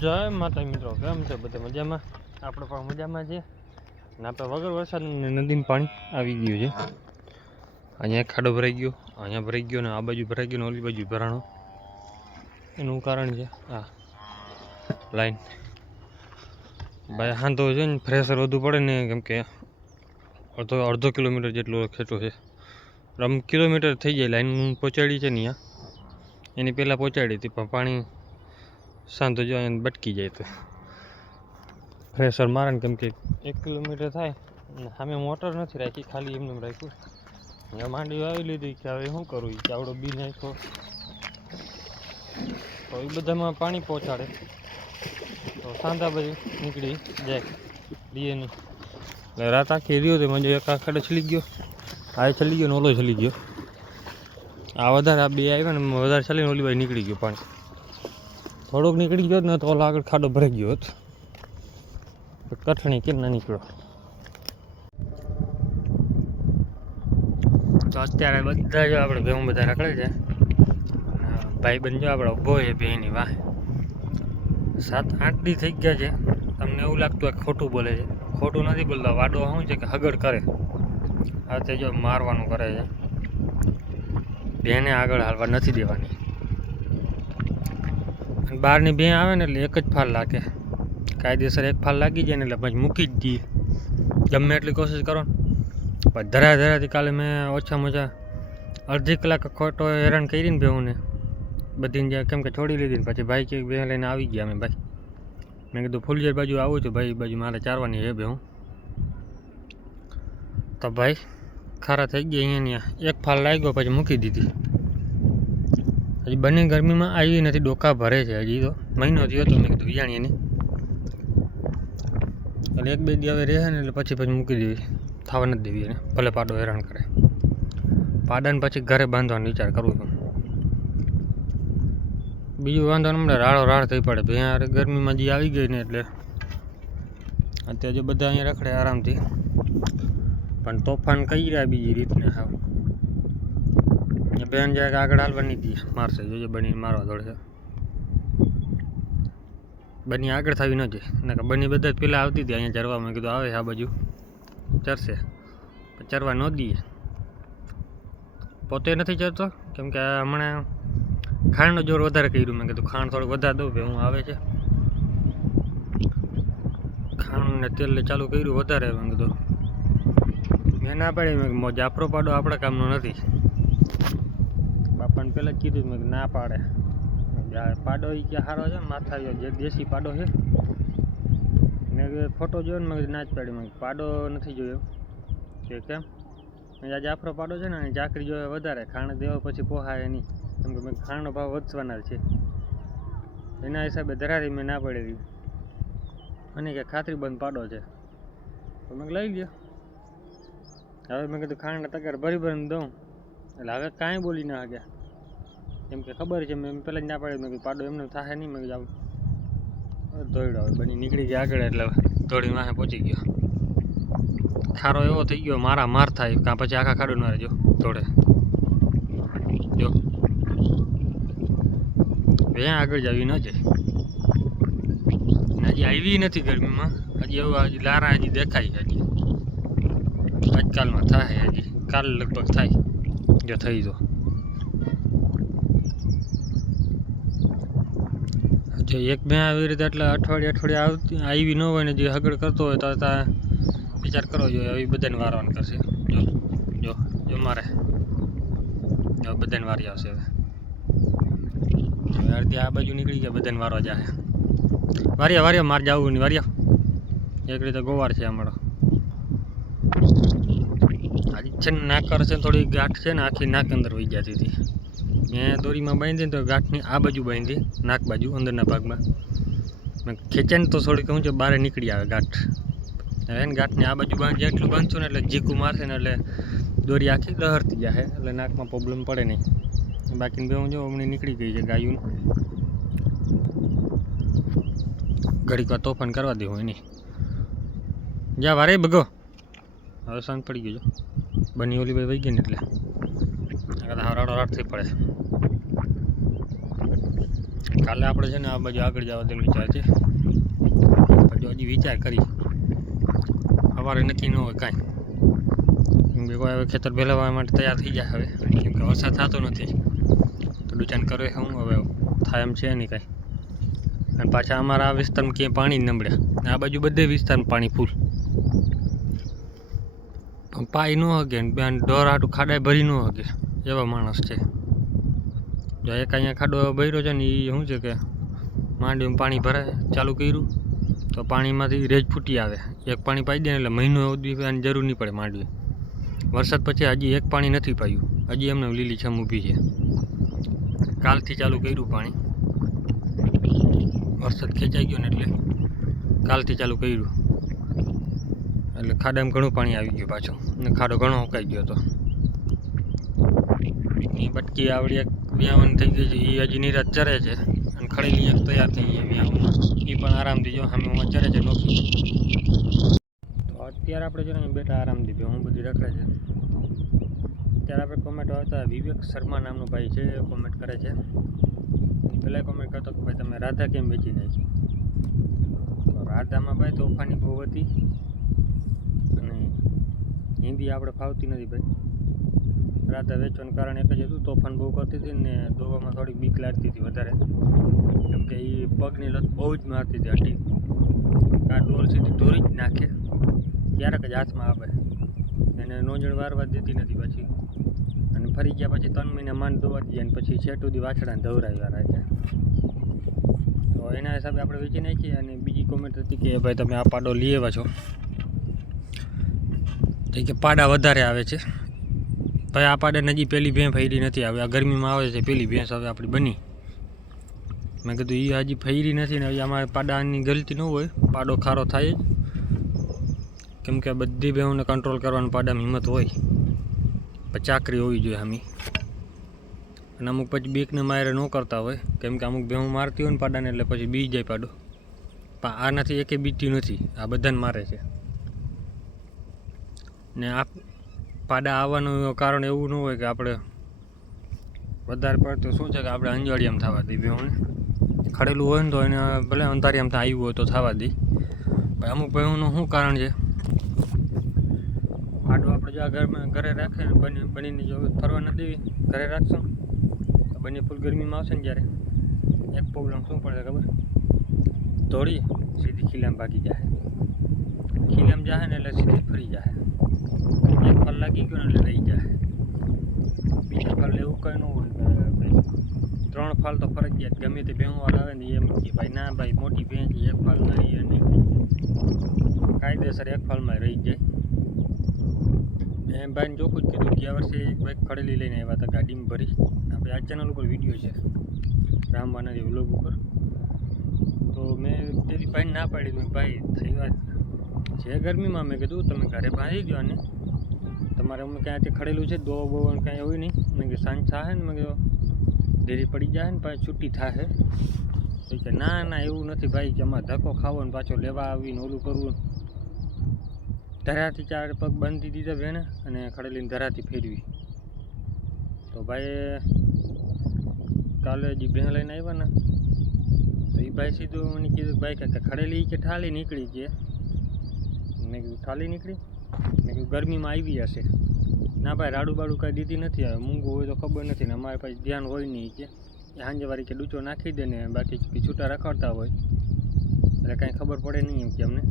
જય માતા મિત્રો, કેમ છે બધા મજામાં? આપણે પણ મજામાં છીએ ને આપણે વગર વરસાદની નદીમાં પાણી આવી ગયું છે. અહીંયા ખાડો ભરાઈ ગયો, અહીંયા ભરાઈ ગયો ને આ બાજુ ભરાઈ ગયો ને ઓલી બાજુ ભરાણો. એનું કારણ છે આ લાઈન. ભાઈ હાંધો છે ને પ્રેશર વધુ પડે ને, કેમ કે અડધો કિલોમીટર જેટલો ખેંચો છે. કિલોમીટર થઈ જાય લાઈન પહોંચાડી છે ને અહીંયા, એની પહેલાં પહોંચાડી હતી પણ પાણી શાંત જો એને બટકી જાય તો પ્રેશર મારે ને, કેમ કે 1 કિલોમીટર થાય ને સામે મોટર નથી રાખી, ખાલી એમને રાખ્યું. હવે માંડી આવી લીધી કે હવે શું કરું, એ ચાવડો બી નાખ્યો તો એ બધામાં પાણી પહોંચાડે તો સાંધા બાજુ નીકળી જાય દીએ નહીં. એટલે રાત આખી રહ્યો તો મને એક આખાડે છલી ગયો, આ છલી ગયો ને ઓલો છલી ગયો. આ વધારે આ બે આવ્યા ને વધારે ચાલીને ઓલી બાજુ નીકળી ગયો પાણી. થોડોક નીકળી ગયો ને તો ઓલા આગળ ખાડો ભરાઈ ગયો હતો. કઠણી કેમ ના નીકળ્યો. તો અત્યારે બધા જો આપણે ભેહું બધા રખડે છે. ભાઈ બંધ જો આપણે ઊભો છે ભેની વાહ. 7-8 દી થઈ ગયા છે. તમને એવું લાગતું કે ખોટું બોલે છે, ખોટું નથી બોલતા. વાડો શું છે કે હગડ કરે, આ તે જો મારવાનું કરે છે. ભેને આગળ હાલવા નથી દેવાની. બહારની ભે આવે ને એટલે એક જ ફાલ લાગે, કાયદેસર એક ફાલ લાગી જાય ને એટલે પછી મૂકી જ દઈએ. ગમે એટલી કોશિશ કરો ને પણ ધરાથી કાલે મેં ઓછામાં ઓછા અડધી કલાક ખોટો હેરાન કરીને ભેહુંને બધીને જ્યાં, કેમ કે છોડી લીધી ને પછી ભાઈ કે ભે લઈને આવી ગયા અમે. ભાઈ મેં કીધું ફૂલઝર બાજુ આવું છું ભાઈ, બાજુ મારે ચારવાની છે ભેહું. તો ભાઈ ખારા થઈ ગયા અહીંયા, એક ફાલ લાગ્યો પછી મૂકી દીધી. હજી બંને ગરમીમાં આવી નથી, ડોકા ભરે છે. હજી તો મહિનો થયો હતો, મેં કીધું વિયાણીએ નહીં એટલે 1-2 દી હવે રહે ને એટલે પછી મૂકી દેવી, થવા નથી દેવી એને, ભલે પાડો હેરાન કરે. પાડાને પછી ઘરે બાંધવાનો વિચાર કરું છું. બીજું વાંધો હમણાં રાડ થઈ પડે ભાઈ, ગરમીમાં જે આવી ગઈ ને એટલે અત્યારે જો બધા અહીંયા રખડે આરામથી, પણ તોફાન કઈ રહ્યા બીજી રીતને. હાવ બેન જાય આગળ હાલવા નહીં દે, મારશે. જોજે બનીને મારવા દોડશે. બની આગળ થવી ન જાય ને, બની બધા જ પહેલાં આવતી હતી અહીંયા ચરવા. મેં કીધું આવે આ બાજુ ચરશે, ચરવા ન દઈએ. પોતે નથી ચરતો, કેમ કે હમણાં ખાંડનો જોર વધારે કર્યું. મેં કીધું ખાંડ થોડુંક વધારે દઉં, હું આવે છે ખાંડ ને તેલ ચાલુ કર્યું વધારે. મેં કીધું મેં ના પાડી, મેં જાફરો પાડો આપણા કામનો નથી. બાપાને પહેલાં જ કીધું, મેં ના પાડે. પાડો એ ક્યાં સારો છે, માથા જે દેશી પાડો છે. મેં ફોટો જોયો ને મેં ના જ પાડી. મેં પાડો નથી જોયો કે કેમ, આ જાફરો પાડો છે ને ચાકરી જોઈએ વધારે, ખાણ દેવા પછી પોહાય નહીં, કેમ કે મેં ખાણનો ભાવ વધવાના છે. એના હિસાબે ધરારી મેં ના પાડી દીધી. અને કે ખાતરી બંધ પાડો છે તો મેં લઈ લ્યો. હવે મેં કીધું ખાંડના તગાર ભરીને દઉં એટલે હવે કાંઈ બોલી ના ગયા, કેમ કે ખબર છે મેં પહેલાં જ ના પાડી. મેં કીધું પાડો એમને થાય નહીં. મેં કીધું દોડ્યો, હવે બની નીકળી ગયા આગળ એટલે દોડીને વાહે પહોંચી ગયો. ખારો એવો થઈ ગયો, માર થાય કાં પછી આખા ખાડું ના રહેજો દોડે. જો ત્યાં આગળ જ આવી ન જાય. હજી આવી નથી ગરમીમાં, હજી એવું હજી લારા હજી દેખાય છે. હજી આજકાલમાં થાય, હજી કાલ લગભગ થાય જો થઈ તો. જો એક બે આવી રીતે એટલે અઠવાડિયે આવી ન હોય ને જે હગડ કરતો હોય તો વિચાર કરવો જોઈએ. હવે બધાને વારવાનું કરશે. જો જો મારે જો બધાને વારી આવશે. હવે અડધી આ બાજુ નીકળી ગયા, બધાને વારવા જાય. વાર્યા માર જવું નહીં. વાર્યા એક રીતે ગોવાર છે અમારો. આજે છે ને નાકર છે, થોડી ગાંઠ છે ને આખી નાક અંદર વહી જતી હતી. મેં દોરીમાં બાંધી તો ગાંઠની આ બાજુ બાંધી, નાક બાજુ અંદરના ભાગમાં. મેં ખેંચે ને તો થોડીક શું છે બહાર નીકળી આવે ગાંઠ. હવે ને ગાંઠની આ બાજુ બાંધી, એટલું બાંધશું ને એટલે જીકું મારશે ને એટલે દોરી આખી દહરતી જાય, એટલે નાકમાં પ્રોબ્લેમ પડે નહીં. બાકીને બે હું જો હમણાં નીકળી ગઈ છે ગાયું. ઘડીક વાર તોફાન કરવા દેવું નહીં. જા વારે બગો. હવે શાંત પડી ગયો. બની ઓલી ભાઈ વહી ગઈ ને એટલે રાડો રાડ થઈ પડે. કાલે આપણે છે ને આ બાજુ આગળ જવા દેવાનો વિચાર છે, પછી હજી વિચાર કરી સવારે નક્કી ન હોય કાંઈ, કેમ કે કોઈ હવે ખેતર ભેલાવા માટે તૈયાર થઈ જાય હવે, કેમ કે વરસાદ થતો નથી તો ડુચાન કરે હું હવે થાય એમ છે નહીં કાંઈ. અને પાછા અમારા આ વિસ્તારમાં ક્યાંય પાણી નબળ્યા, આ બાજુ બધે વિસ્તારમાં પાણી ફૂલ, પાઈ ન હગે ને બેન ઢોર હાટું ખાડાય ભરી ન હગે એવા માણસ છે. જો એક અહીંયા ખાડો ભર્યો છે ને એ શું છે કે માંડવીમાં પાણી ભરાય ચાલુ કર્યું તો પાણીમાંથી રેજ ફૂટી આવે, એક પાણી પાઈ દે એટલે મહિનો સુધી જરૂર નહીં પડે માંડવી. વરસાદ પછી હજી એક પાણી નથી પાયું, હજી એમને લીલી છમ ઊભી છે. કાલથી ચાલુ કર્યું પાણી, વરસાદ ખેંચાઈ ગયો ને એટલે કાલથી ચાલુ કર્યું, એટલે ખાડામાં ઘણું પાણી આવી ગયું પાછું, અને ખાડો ઘણો ઉકાઈ ગયો હતો. એ બટકી આવડી એક વ્યાવન થઈ ગઈ છે, એ હજી નિરાત ચરે છે, અને ખડેલી એક તૈયાર થઈ ગઈ વ્યાવમાં, એ પણ આરામથી જો સામે હું ચરે છે નોખી. તો અત્યારે આપણે જો ને બેઠા આરામથી હું બધી રખડે છે. અત્યારે આપણે કોમેન્ટ આવતા વિવેક શર્મા નામનો ભાઈ છે, કોમેન્ટ કરે છે. પહેલાં કોમેન્ટ કરતો કે ભાઈ તમે રાધા કેમ વેચી નાખી? તો રાધામાં ભાઈ તોફાની બહુ હતી, અને હિન્દી આપણે ફાવતી નથી ભાઈ. રાધા વેચવાનું કારણ એક જ હતું, તોફાન બહુ કરતી હતી ને દોવામાં થોડીક બીક લાગતી હતી વધારે, કેમ કે એ પગની લત બહુ જ મારતી હતી હટી, આ ડોલ સીધી દોરી જ નાખે, ક્યારેક જ હાથમાં આવે, એને નોજણ વારવા દેતી નથી પછી, અને ફરી ગયા પછી 3 મહિના માંડ દોવા દઈએ અને પછી છેટ સુધી વાછડાને ધવરાવ્યા રાખે. તો એના હિસાબે આપણે વેચી નાખીએ. અને બીજી કોમેન્ટ હતી કે ભાઈ તમે આ પાડો લઈ આવ્યા છો, તો કે પાડા વધારે આવે છે. ભાઈ આ પાડે હજી પહેલી ભેં ફૈરી નથી આવી, આ ગરમીમાં આવે છે પહેલી ભેંસ હવે આપણી બની. મેં કીધું એ હજી ફૈરી નથી ને, અમારે પાડાની ગલતી ન હોય, પાડો ખારો થાય જ, કેમ કે બધી ભેંઓને કંટ્રોલ કરવાનું પાડામાં હિંમત હોય, પણ ચાકરી હોવી જોઈએ આમી. અને અમુક પછી બીકને મારે ન કરતા હોય, કેમ કે અમુક ભેહું મારતી હોય ને પાડાને એટલે પછી બી જાય પાડો, પણ આનાથી એકે બીતી નથી, આ બધાને મારે છે. ને આ પાડા આવવાનું કારણ એવું ન હોય કે આપણે વધારે પડતું શું છે કે આપણે અંજવાળિયામાં થવા દઈએ ભેહુંને, ખડેલું હોય ને તો એને ભલે અંધારિયામાં આવ્યું હોય તો થવા દઈ. ભાઈ અમુક ભેહુંનું શું કારણ છે, પાડો આપણે જો ઘરમાં ઘરે રાખે ને બનીને જો ફરવા ન દેવી, ઘરે રાખશું તો બની ફૂલ ગરમીમાં આવશે ને જ્યારે, એક પ્રોબ્લેમ શું પડે ખબર, દોડી સીધી ખીલામાં ભાગી જાય, ખીલામાં જાય ને એટલે સીધી ફરી જાય, એક ફળ લાગી ગયો ને એટલે રહી જાય. બીજા ફળ એવું કંઈ ન હોય ભાઈ, 3 ફળ તો ફરજિયાત ગમે તે ભેંવાળા આવે ને એમ કે ભાઈ ના ભાઈ મોટી ભેંસ એક ફળ ન રહી, અને કાયદેસર એક ફળમાં રહી જાય. એમ ભાઈને ચોખ્ખું જ કીધું, ગયા વર્ષે એક બાઈક ખડેલી લઈને આવ્યા હતા ગાડીમાં ભરી, આપણે આ ચેનલ ઉપર વિડીયો છે રામવાના વ્લોગ ઉપર. તો મેં તેની ભાઈને ના પાડી, મેં ભાઈ થઈ વાત છે ગરમીમાં, મેં કીધું તમે ઘરે બાંધી દો ને, તમારે અમે ક્યાંથી ખડેલું છે દોવા બોવાનું કાંઈ હોય નહીં. મેં કીધું સાંજ થાય ને, મેં કીધું ધીરી પડી જાય ને પાછી છૂટી થાય. તો કે ના ના એવું નથી ભાઈ, કે અમારે ધક્કો ખાવો ને પાછો લેવા આવીને ઓલું કરવું. ધરાથી 4 પગ બાંધી દીધા બેને, અને ખડેલીને ધરાથી ફેરવી. તો ભાઈ કાલે જે ભેં લઈને આવ્યા ને, તો એ ભાઈ સીધું મને કીધું ભાઈ કે ખડેલી કે ઠાલી નીકળી છે. મેં કીધું ઠાલી નીકળી? મેં કીધું ગરમીમાં આવી હશે. ના ભાઈ રાડું બાડું કાંઈ દીધી નથી, આવે મૂંગું હોય તો ખબર નથી ને, અમારે પાસે ધ્યાન હોય નહીં કે સાંજે વારી કે ડૂચો નાખી દે ને, બાકી છૂટા રખડતા હોય એટલે કાંઈ ખબર પડે નહીં એમ કે અમને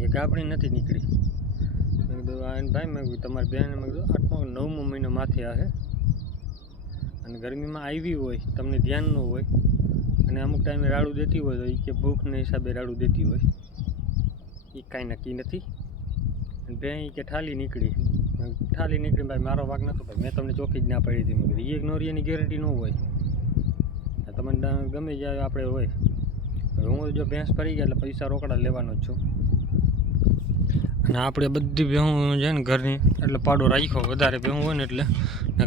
કે ગાભણી નથી નીકળી. મેં કીધું ભાઈ મેં કીધું તમારી બહેન, મેં કીધું 8મો 9મો મહિનો માથે આવે, અને ગરમીમાં આવી હોય તમને ધ્યાન ન હોય, અને અમુક ટાઈમે રાડું દેતી હોય તો એ કે ભૂખને હિસાબે રાડું દેતી હોય, એ કાંઈ નક્કી નથી. અને બેન કે ઠાલી નીકળી, ઠાલી નીકળી ભાઈ મારો વાગ નહોતો ભાઈ, મેં તમને ચોખ્ખી જ ના પાડી હતી. મેં કીધું એક નોરિયાની ગેરંટી ન હોય, તમને ગમે જાય આપણે હોય. હું જો ભેંસ ફરી ગયા એટલે પૈસા રોકડા લેવાનો જ છું. અને આપણે બધી ભેહું છે ને ઘરની, એટલે પાડો રાખ્યો, વધારે ભેહું હોય ને એટલે,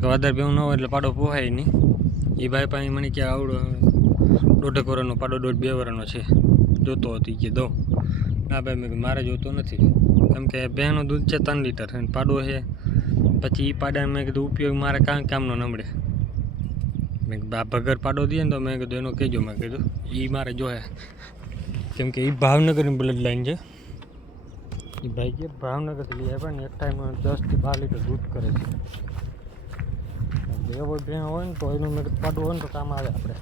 વધારે ભેહું ન હોય એટલે પાડો પોહાય નહીં. એ ભાઈ પાસે મને ક્યાં આવડો 1.5 વર્ષનો પાડો 1.5-2 વર્ષનો છે, જોતો હતી કે દો. ના ભાઈ મેં મારે જોતો નથી, કેમ કે ભેંનું દૂધ છે 3 લીટર, અને પાડો છે પછી એ પાડાને મેં કીધું ઉપયોગ મારે કામનો નમળે. મેં કીધું આ ભગર પાડો દઈએ ને તો મેં કીધું એનો કહેજો. મેં કીધું એ મારે જોહે, કેમ કે એ ભાવનગરની બ્લડ લાઈન છે. એ ભાઈ કે ભાવનગરથી લઈ આવ્યા ને એક ટાઈમ 10 થી 12 લીટર દૂધ કરે છે. એવો ભેં હોય ને તો એનું મેં કીધું પાડું હોય ને તો કામ આવે આપણે.